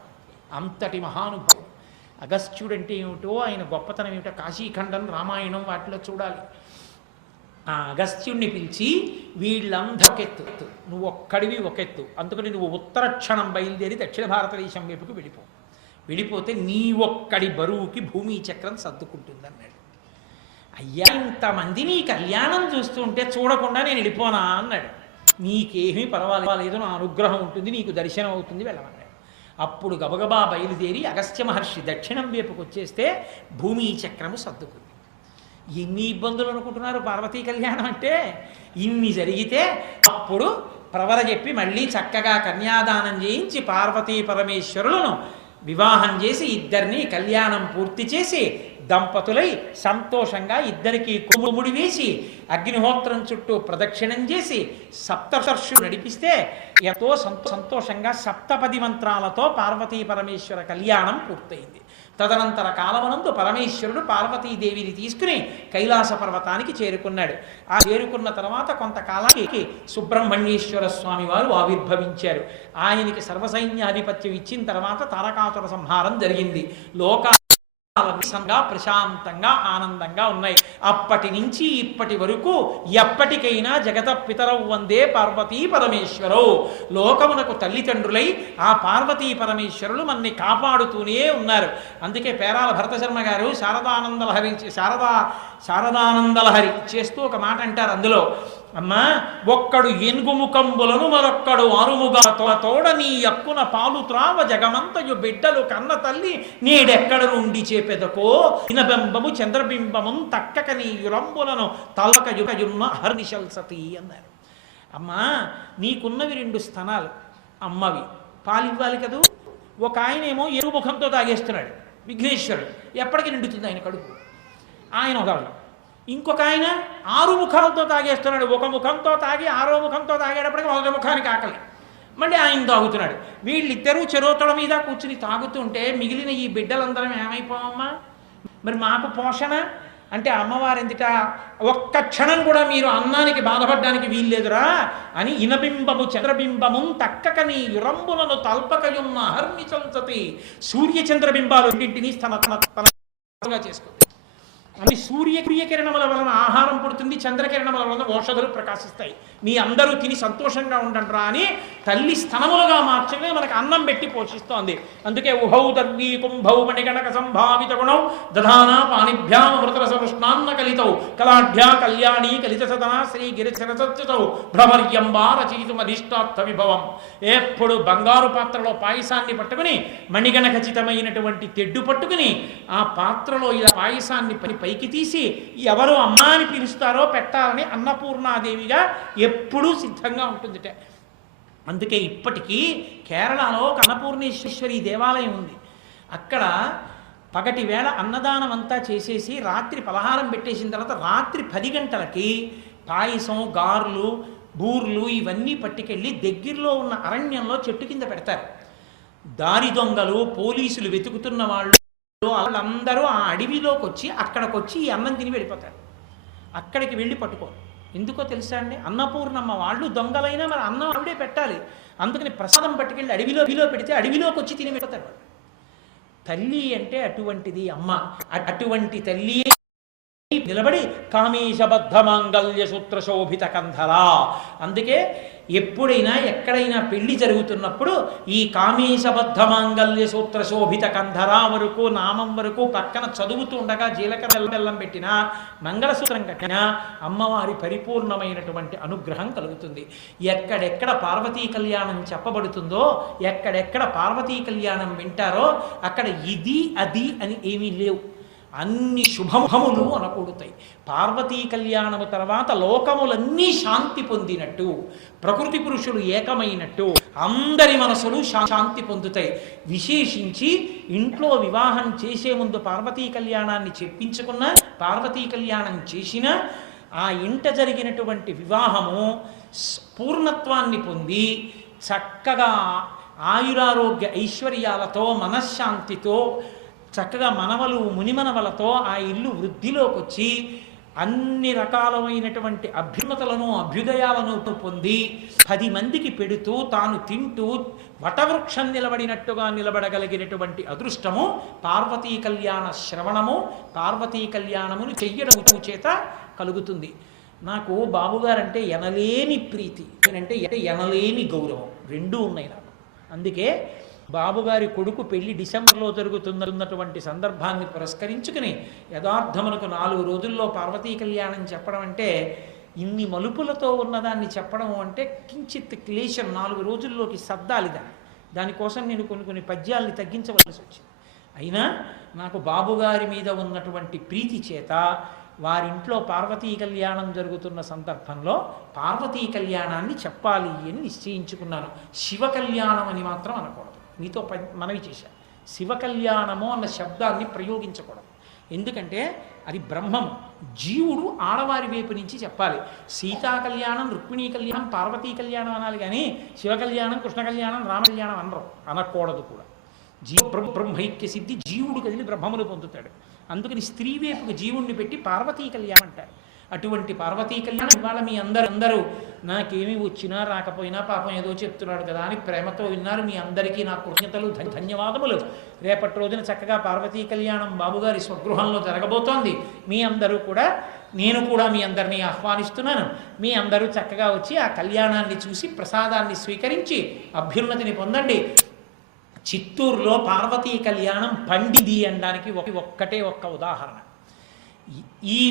అంతటి మహానుభావుడు అగస్త్యుడంటే ఏమిటో, ఆయన గొప్పతనం ఏమిటో కాశీఖండం, రామాయణం వాటిలో చూడాలి. ఆ అగస్త్యుణ్ణి పిలిచి వీళ్ళందరూ ఒకెత్తు, నువ్వు ఒక్కడివి ఒకెత్తు, అందుకని నువ్వు ఉత్తర క్షణం బయలుదేరి దక్షిణ భారతదేశం వైపుకు వెళ్ళిపోతే నీ ఒక్కడి బరువుకి భూమి చక్రం సర్దుకుంటుందన్నాడు. అయ్యా, ఇంతమంది నీ కళ్యాణం చూస్తుంటే చూడకుండా నేను వెళ్ళిపోనా అన్నాడు. నీకేమీ పర్వాలేదు, నా అనుగ్రహం ఉంటుంది, నీకు దర్శనం అవుతుంది, వెళ్ళమన్నాడు. అప్పుడు గబగబా బయలుదేరి అగస్త్య మహర్షి దక్షిణం వైపుకు వచ్చేస్తే భూమి చక్రము సర్దుకుంది. ఎన్ని ఇబ్బందులు అనుకుంటున్నారు పార్వతీ కళ్యాణం అంటే, ఇన్ని జరిగితే అప్పుడు ప్రవర చెప్పి మళ్ళీ చక్కగా కన్యాదానం చేయించి పార్వతీ పరమేశ్వరులను వివాహం చేసి ఇద్దరిని కళ్యాణం పూర్తి చేసి దంపతులై సంతోషంగా ఇద్దరికి కుముడి వేసి అగ్నిహోత్రం చుట్టూ ప్రదక్షిణం చేసి సప్తర్షులు నడిపిస్తే ఎంతో సంతోషంగా 7 మంత్రాలతో పార్వతీ పరమేశ్వర కళ్యాణం పూర్తయింది. తదనంతర కాలమునందు పరమేశ్వరుడు పార్వతీదేవిని తీసుకుని కైలాస పర్వతానికి చేరుకున్నాడు. ఆ చేరుకున్న తర్వాత కొంతకాలానికి సుబ్రహ్మణ్యేశ్వర స్వామి వారు ఆవిర్భవించారు. ఆయనకి సర్వసైన్యాధిపత్యం ఇచ్చిన తర్వాత తారకాసుర సంహారం జరిగింది. ప్రశాంతంగా ఆనందంగా ఉన్నాయి. అప్పటి నుంచి ఇప్పటి వరకు ఎప్పటికైనా జగత పితరవు వందే పార్వతీ పరమేశ్వరవు, లోకమునకు తల్లిదండ్రులై ఆ పార్వతీ పరమేశ్వరులు మన్ని కాపాడుతూనే ఉన్నారు. అందుకే పేరాల భరతశర్మ గారు శారదానందలహరి చేస్తూ ఒక మాట అంటారు. అందులో అమ్మా, ఒక్కడు ఎనుగుముఖంబులను మరొక్కడు ఆరుముగా తోడ నీ యక్కున పాలు త్రావ జగమంతయు బిడ్డలు కన్న తల్లి నేడెక్కడ నుండి చేపెదకో దినబింబము చంద్రబింబము తక్కక నీ యురంబులను తలక యుగయున్న హర్నిశల్సతి అన్నారు. అమ్మా, నీకున్నవి 2 స్తనాలు, అమ్మవి పాలివ్వాలి కదూ. ఒక ఆయనేమో ఎరుముఖంతో తాగేస్తున్నాడు, విఘ్నేశ్వరుడు, ఎప్పటికీ నిండుతుంది ఆయన కడుపు, ఆయన ఉదాహరణ. ఇంకొక ఆయన 6 ముఖాలతో తాగేస్తున్నాడు, ఒక ముఖంతో తాగి 6వ ముఖంతో తాగేటప్పటికి 1వ ముఖానికి ఆకలి, మళ్ళీ ఆయన తాగుతున్నాడు. వీళ్ళిద్దరూ చెరోతల మీద కూర్చుని తాగుతుంటే మిగిలిన ఈ బిడ్డలందరం ఏమైపోవమ్మా, మరి మాకు పోషణ అంటే అమ్మవారు ఎందుట ఒక్క క్షణం కూడా మీరు అన్నానికి బాధపడడానికి వీల్లేదురా అని ఇనబింబము చంద్రబింబము తక్కక నీ యురంబులను తల్పకయున్న హర్నిచంసతి, సూర్య చంద్రబింబాలు రెండింటినీ తనగా చేసుకుంది. అని సూర్యకిరణముల వలన ఆహారం పుడుతుంది, చంద్రకిరణముల వలన ఔషధులు ప్రకాశిస్తాయి. మీ అందరూ తిని సంతోషంగా ఉండండిరా అని తల్లి స్తనములుగా మార్చుకుని మనకు అన్నం పెట్టి పోషిస్తోంది. అందుకే ఉహౌ దర్వీ కుంభౌ మణిగణక సంభావిత గుణౌ దధానా పాణిభ్యామృతరసృష్ణాన్న కలితౌ కలాఢ్యా కళ్యాణీ కలిత సదనా శ్రీ గిరిశరసత్యుతౌ భ్రమర్యంబా రచయితుమధిష్టార్థ విభవం. ఎప్పుడు బంగారు పాత్రలో పాయసాన్ని పట్టుకుని మణిగణ ఖచ్చితమైనటువంటి తెడ్డు పట్టుకుని ఆ పాత్రలో ఇలా పాయసాన్ని పైకి తీసి ఎవరు అమ్మా అని పిలుస్తారో పెట్టాలని అన్నపూర్ణాదేవిగా ఎప్పుడూ సిద్ధంగా ఉంటుందిట. అందుకే ఇప్పటికీ కేరళలో ఒక అన్నపూర్ణేశ్వరి దేవాలయం ఉంది. అక్కడ పగటి వేళ అన్నదానం అంతా చేసేసి రాత్రి పలహారం పెట్టేసిన తర్వాత రాత్రి 10 గంటలకి పాయసం, గారెలు, బూర్లు ఇవన్నీ పట్టుకెళ్ళి దగ్గరలో ఉన్న అరణ్యంలో చెట్టు కింద పెడతారు. దారి దొంగలు, పోలీసులు వెతుకుతున్న వాళ్ళందరూ ఆ అడవిలోకి వచ్చి అక్కడికి వచ్చి ఈ అన్నం తిని వెళ్ళిపోతారు. అక్కడికి వెళ్ళి పట్టుకోరు. ఎందుకో తెలుసా అండి? అన్నపూర్ణమ్మ వాళ్ళు దొంగలైనా మరి అన్నం ఆవిడే పెట్టాలి. అందుకని ప్రసాదం పట్టుకెళ్ళి అడవిలో పెడితే అడవిలోకి వచ్చి తిని వెళ్ళిపోతారు. తల్లి అంటే అటువంటిది అమ్మ. అటువంటి తల్లి నిలబడి కామేశబద్ధ మాంగళ్య సూత్ర శోభిత కంధరా. అందుకే ఎప్పుడైనా ఎక్కడైనా పెళ్లి జరుగుతున్నప్పుడు ఈ కామేశబద్ధ మాంగళ్య సూత్ర శోభిత కంధరా వరకు నామం వరకు పక్కన చదువుతూ ఉండగా జీలకర్ర బెల్లం పెట్టినా మంగళసూత్రం కట్టినా అమ్మవారి పరిపూర్ణమైనటువంటి అనుగ్రహం కలుగుతుంది. ఎక్కడెక్కడ పార్వతీ కళ్యాణం చెప్పబడుతుందో, ఎక్కడెక్కడ పార్వతీ కళ్యాణం వింటారో అక్కడ ఇది అది అని ఏమీ లేవు. అన్ని శుభములు అనకూడతాయి. పార్వతీ కళ్యాణము తర్వాత లోకములన్నీ శాంతి పొందినట్టు, ప్రకృతి పురుషులు ఏకమైనట్టు అందరి మనసులు శాంతి పొందుతాయి. విశేషించి ఇంట్లో వివాహం చేసే ముందు పార్వతీ కళ్యాణాన్ని చెప్పించుకున్న, పార్వతీ కళ్యాణం చేసిన ఆ ఇంట జరిగినటువంటి వివాహము పూర్ణత్వాన్ని పొంది చక్కగా ఆయురారోగ్య ఐశ్వర్యాలతో మనశ్శాంతితో చక్కగా మనవలు మునిమనవలతో ఆ ఇల్లు వృద్ధిలోకి వచ్చి అన్ని రకాలైనటువంటి అభ్యున్నతలను అభ్యుదయాలను పొంది 10 మందికి పెడుతూ తాను తింటూ వటవృక్షం నిలబడినట్టుగా నిలబడగలిగినటువంటి అదృష్టము పార్వతీ కళ్యాణ శ్రవణము, పార్వతీ కళ్యాణమును చెయ్యడము చేత కలుగుతుంది. నాకు బాబుగారంటే ఎనలేని ప్రీతి, అంటే ఎనలేని గౌరవం రెండూ ఉన్నాయి నాకు. అందుకే బాబుగారి కొడుకు పెళ్లి డిసెంబర్లో జరుగుతున్నటువంటి సందర్భాన్ని పురస్కరించుకుని యథార్థమునకు 4 రోజుల్లో పార్వతీ కళ్యాణం చెప్పడం అంటే, ఇన్ని మలుపులతో ఉన్నదాన్ని చెప్పడం అంటే కించిత్ క్లేశం. 4 రోజుల్లోకి సర్దాలి దానికోసం నేను కొన్ని పద్యాల్ని తగ్గించవలసి వచ్చింది. అయినా నాకు బాబుగారి మీద ఉన్నటువంటి ప్రీతి చేత వారింట్లో పార్వతీ కళ్యాణం జరుగుతున్న సందర్భంలో పార్వతీ కళ్యాణాన్ని చెప్పాలి అని నిశ్చయించుకున్నాను. శివ కళ్యాణం అని మాత్రం అనకూడదు. మీతో మనవి చేశాను, శివ కళ్యాణము అన్న శబ్దాన్ని ప్రయోగించకూడదు. ఎందుకంటే అది బ్రహ్మము, జీవుడు ఆడవారి వైపు నుంచి చెప్పాలి. సీతా కళ్యాణం, రుక్మిణీ కళ్యాణం, పార్వతీ కళ్యాణం అనాలి, కానీ శివ కళ్యాణం, కృష్ణ కళ్యాణం, రామ కళ్యాణం అనకూడదు కూడా. బ్రహ్మైక్య సిద్ధి, జీవుడు కదిలి బ్రహ్మమును పొందుతాడు. అందుకని స్త్రీ వైపుకు జీవుణ్ణి పెట్టి పార్వతీ కళ్యాణం అంటారు. అటువంటి పార్వతీ కళ్యాణం ఇవాళ మీ అందరూ నాకేమీ వచ్చినా రాకపోయినా పాపం ఏదో చెప్తున్నాడు కదా అని ప్రేమతో విన్నారు. మీ అందరికీ నా కృతజ్ఞతలు, ధన్యవాదములు. రేపటి రోజున చక్కగా పార్వతీ కళ్యాణం బాబుగారి స్వగృహంలో జరగబోతోంది. మీ అందరూ కూడా, నేను కూడా మీ అందరినీ ఆహ్వానిస్తున్నాను. మీ అందరూ చక్కగా వచ్చి ఆ కళ్యాణాన్ని చూసి ప్రసాదాన్ని స్వీకరించి అభ్యున్నతిని పొందండి. చిత్తూరులో పార్వతీ కళ్యాణం పండిది అనడానికి ఒక్కటే ఒక్క ఉదాహరణ. ఈ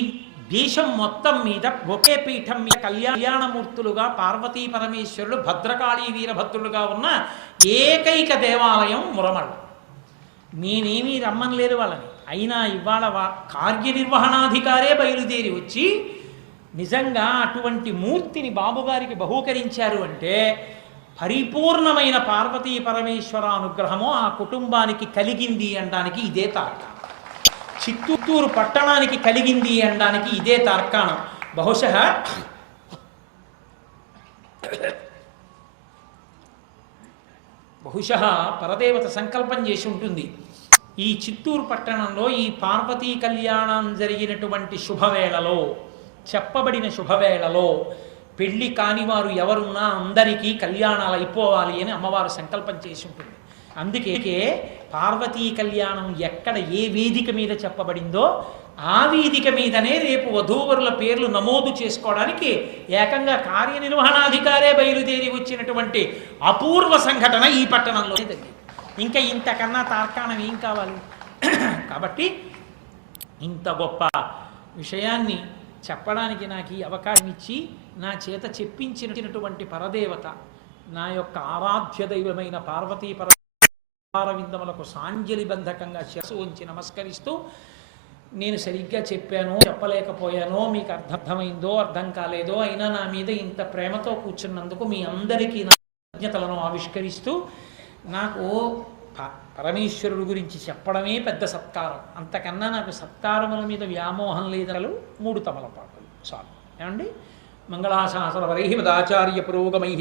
దేశం మొత్తం మీద ఒకే పీఠం మీద కళ్యాణమూర్తులుగా పార్వతీ పరమేశ్వరులు, భద్రకాళీ వీరభద్రులుగా ఉన్న ఏకైక దేవాలయం మురమళ్ళ. నేనేమీ రమ్మనలేదు వాళ్ళని, అయినా ఇవాళ కార్యనిర్వహణాధికారే బయలుదేరి వచ్చి నిజంగా అటువంటి మూర్తిని బాబుగారికి బహూకరించారు అంటే పరిపూర్ణమైన పార్వతీ పరమేశ్వర అనుగ్రహము ఆ కుటుంబానికి కలిగింది అనడానికి ఇదే తార్కాణం. చిత్తూరు పట్టణానికి కలిగింది అనడానికి ఇదే తార్కాణం. బహుశः పరదేవత సంకల్పం చేసి ఉంటుంది. ఈ చిత్తూరు పట్టణంలో ఈ పార్వతీ కళ్యాణం జరిగినటువంటి శుభవేళలో, చెప్పబడిన శుభవేళలో పెళ్లి కానివారు ఎవరున్నా అందరికీ కళ్యాణాలు అయిపోవాలి అని అమ్మవారు సంకల్పం చేసి ఉంటుంది. అందుకే పార్వతీ కళ్యాణం ఎక్కడ ఏ వేదిక మీద చెప్పబడిందో ఆ వేదిక మీదనే రేపు వధూవరుల పేర్లు నమోదు చేసుకోవడానికి ఏకంగా కార్యనిర్వహణాధికారే బయలుదేరి వచ్చినటువంటి అపూర్వ సంఘటన ఈ పట్టణంలో జరిగింది. ఇంకా ఇంతకన్నా తార్కాణం ఏం కావాలి? కాబట్టి ఇంత గొప్ప విషయాన్ని చెప్పడానికి నాకు ఈ అవకాశం ఇచ్చి నా చేత చెప్పించినటువంటి పరదేవత, నా యొక్క ఆరాధ్య దైవమైన పార్వతీ పరవిందములకు సాంజలి బంధకంగా శిరస్సు ఉంచి నమస్కరిస్తూ, నేను సరిగ్గా చెప్పానో చెప్పలేకపోయానో, మీకు అర్థమైందో అర్థం కాలేదో, అయినా నా మీద ఇంత ప్రేమతో కూర్చున్నందుకు మీ అందరికీ నా కృతజ్ఞతలను ఆవిష్కరిస్తూ, నాకు పరమేశ్వరుడు గురించి చెప్పడమే పెద్ద సత్కారం. అంతకన్నా నాకు సత్కారముల మీద వ్యామోహం లేదనలు 3 తమలపాకులు చాలు. ఏమండి? మంగళాశాసన వరైః మదాచార్య పురోగమైః